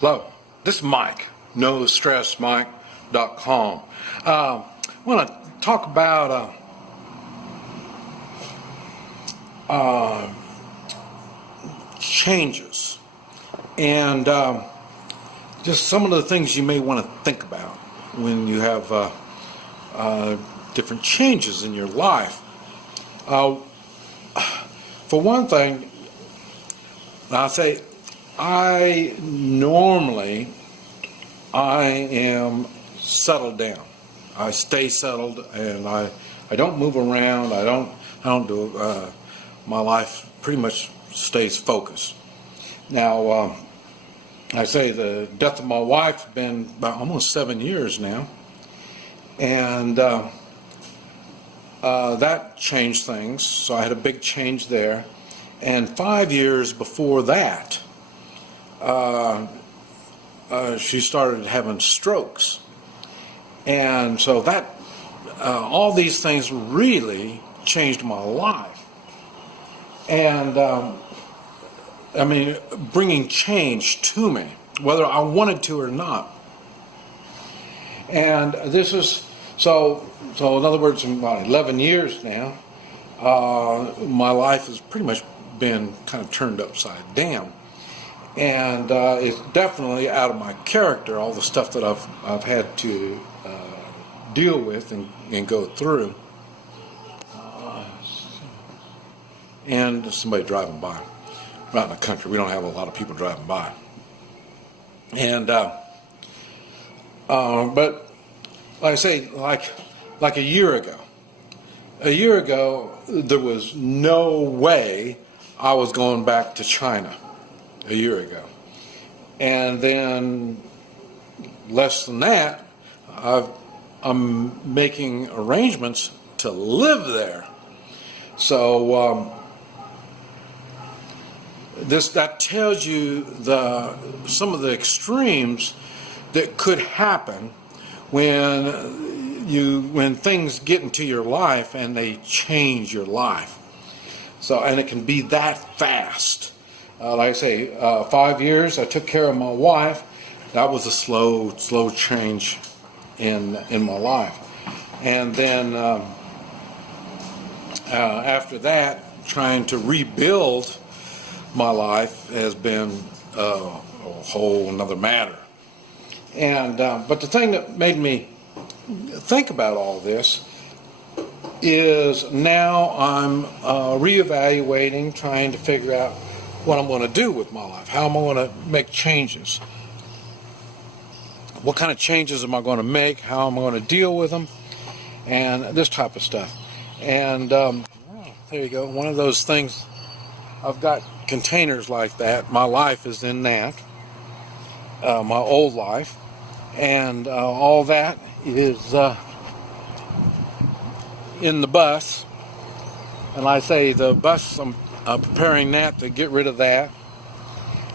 Hello, this is Mike, NoStressMike.com. I want to talk about changes and just some of the things you may want to think about when you have different changes in your life. For one thing, I'll say I am settled down. I stay settled, and I don't move around. I don't do. My life pretty much stays focused. Now, I say the death of my wife has been about almost 7 years now, and that changed things. So I had a big change there. And 5 years before that, she started having strokes. And so that, all these things really changed my life. And, I mean, bringing change to me, whether I wanted to or not. And this is, so in other words, in about 11 years now, my life has pretty much been kind of turned upside down. And it's definitely out of my character, all the stuff that I've had to deal with and go through. And somebody driving by. We're out in the country. We don't have a lot of people driving by. And but like I say, like a year ago, there was no way I was going back to China. A year ago. And then less than that, I'm making arrangements to live there. So that tells you some of the extremes that could happen when things get into your life and they change your life. So, and it can be that fast. Like I say, 5 years, I took care of my wife. That was a slow change in my life. And then after that, trying to rebuild my life has been a whole another matter. And but the thing that made me think about all this is now I'm reevaluating, trying to figure out what I'm going to do with my life, how am I going to make changes, what kind of changes am I going to make, how am I going to deal with them, and this type of stuff. And there you go, one of those things. I've got containers like that. My life is in that, my old life, and all that is in the bus. And I say the bus, I'm preparing that to get rid of that.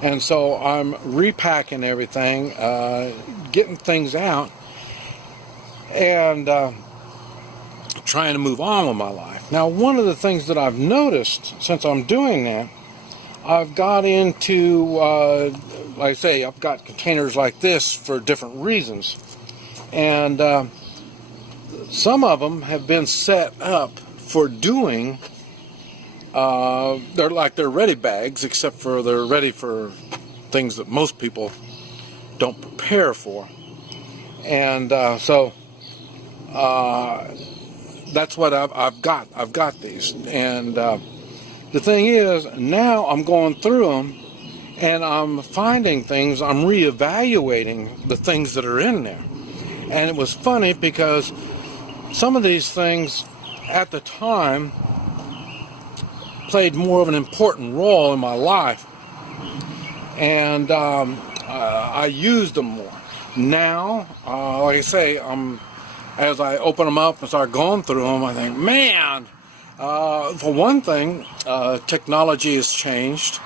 And so I'm repacking everything, getting things out, and trying to move on with my life. Now, one of the things that I've noticed since I'm doing that, I've got into, like I say, I've got containers like this for different reasons. And some of them have been set up for doing they're ready bags, except for they're ready for things that most people don't prepare for. And so that's what I've got. I've got these. And the thing is, now I'm going through them and I'm finding things, I'm reevaluating the things that are in there. And it was funny because some of these things at the time played more of an important role in my life, and I used them more. Now, like I say, as I open them up and start going through them, I think, man, for one thing, technology has changed.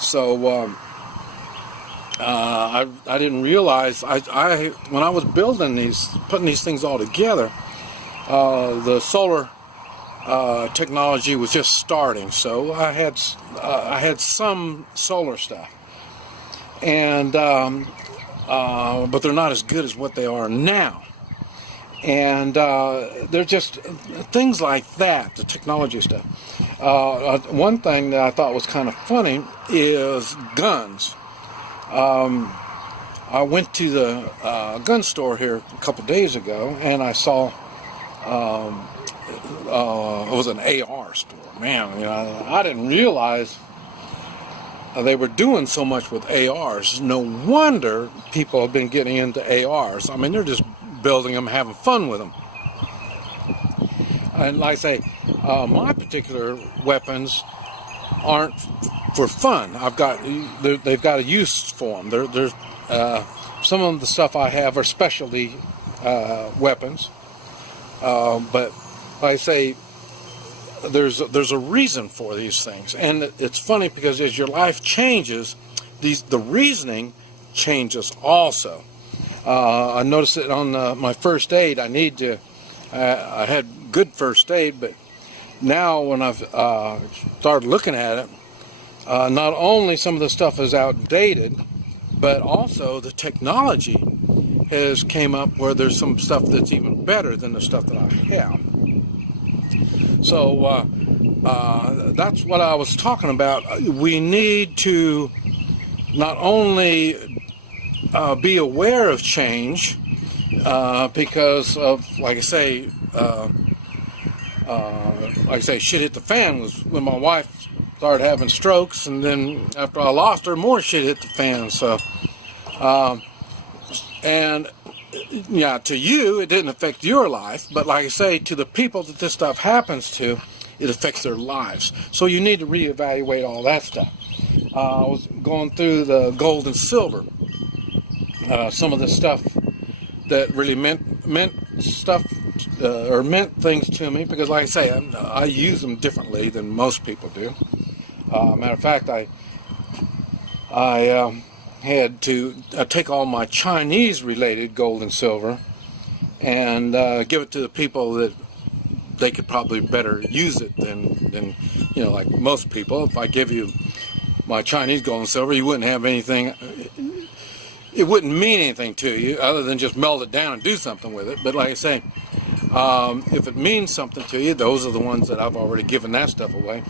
So I didn't realize, I when I was building these, putting these things all together, the solar technology was just starting, so I had some solar stuff, and but they're not as good as what they are now. And they're just things like that, the technology stuff. One thing that I thought was kind of funny is guns. I went to the gun store here a couple days ago, and I saw it was an AR store. Man, you know, I didn't realize they were doing so much with ARs. No wonder people have been getting into ARs. I mean, they're just building them, having fun with them. And like I say, my particular weapons aren't for fun. They've got a use for them. There's some of the stuff I have are specialty weapons, but like I say, there's a reason for these things, and it's funny because as your life changes, the reasoning changes also. I noticed it on my first aid. I had good first aid, but now when I've started looking at it, not only some of the stuff is outdated, but also the technology has came up where there's some stuff that's even better than the stuff that I have. So that's what I was talking about. We need to not only be aware of change because of, like I say, shit hit the fan was when my wife started having strokes, and then after I lost her, more shit hit the fan. So, and yeah, to you, it didn't affect your life, but like I say, to the people that this stuff happens to, it affects their lives. So you need to reevaluate all that stuff. I was going through the gold and silver. Some of the stuff that really meant stuff or meant things to me, because like I say, I use them differently than most people do. Matter of fact, I had to take all my Chinese-related gold and silver and give it to the people that they could probably better use it than you know, like most people. If I give you my Chinese gold and silver, you wouldn't have anything. It wouldn't mean anything to you other than just melt it down and do something with it. But like I say, if it means something to you, those are the ones that I've already given that stuff away.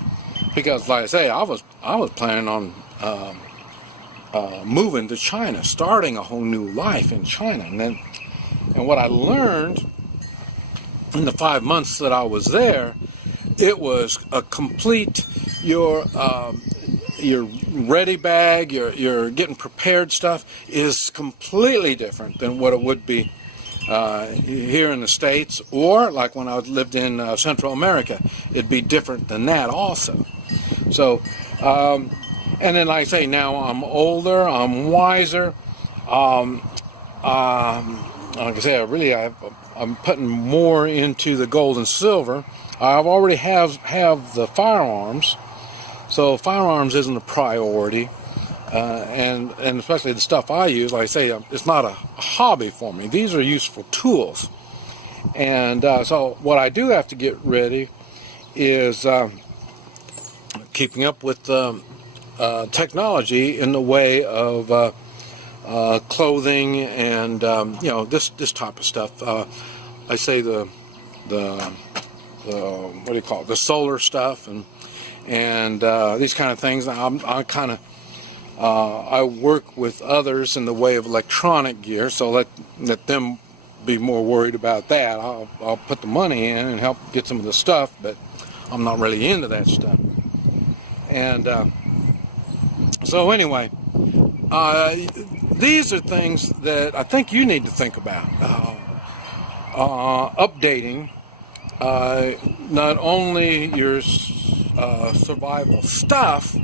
Because like I say, I was planning on moving to China, starting a whole new life in China. And what I learned in the 5 months that I was there, it was a complete your ready bag, your getting prepared stuff is completely different than what it would be here in the States, or like when I lived in Central America. It'd be different than that also. So, and then like I say, now I'm older, I'm wiser. Like I say, I'm putting more into the gold and silver. I've already have the firearms. So firearms isn't a priority, and especially the stuff I use, like I say, it's not a hobby for me. These are useful tools. And so what I do have to get ready is keeping up with technology in the way of clothing and you know, this type of stuff. I say the what do you call it? The solar stuff and these kind of things. I work with others in the way of electronic gear, so let them be more worried about that. I'll put the money in and help get some of the stuff, but I'm not really into that stuff. And so anyway, these are things that I think you need to think about. Updating not only your survival stuff,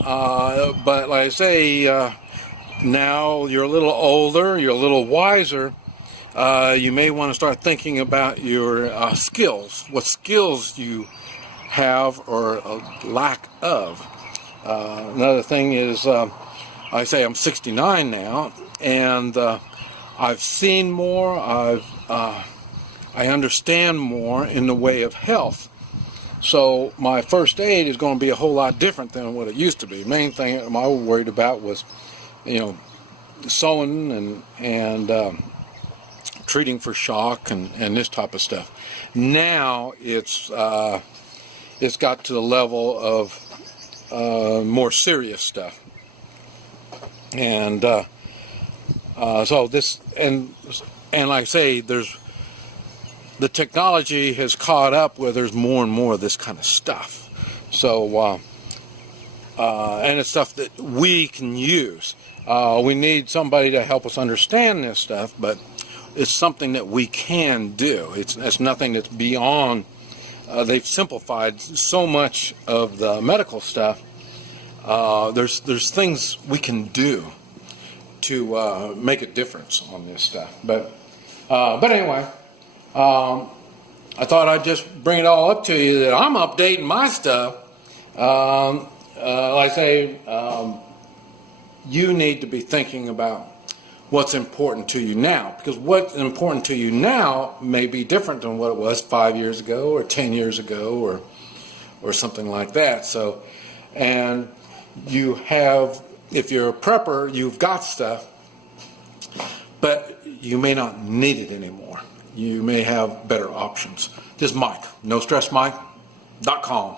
but like I say, now you're a little older, you're a little wiser, you may want to start thinking about your skills, what skills you have or lack of. Another thing is, I say I'm 69 now, and I've seen more, I understand more in the way of health. So my first aid is going to be a whole lot different than what it used to be. Main thing I was worried about was sewing and treating for shock and this type of stuff. Now it's got to the level of more serious stuff, and so this and like I say, the technology has caught up where there's more and more of this kind of stuff. So and it's stuff that we can use. We need somebody to help us understand this stuff, but it's something that we can do. It's nothing that's beyond. They've simplified so much of the medical stuff. There's things we can do to make a difference on this stuff. But anyway, I thought I'd just bring it all up to you that I'm updating my stuff. Like I say, you need to be thinking about what's important to you now, because what's important to you now may be different than what it was 5 years ago or 10 years ago or something like that. So, and you have, if you're a prepper, you've got stuff, but you may not need it anymore. You may have better options. This is Mike, NoStressMike.com.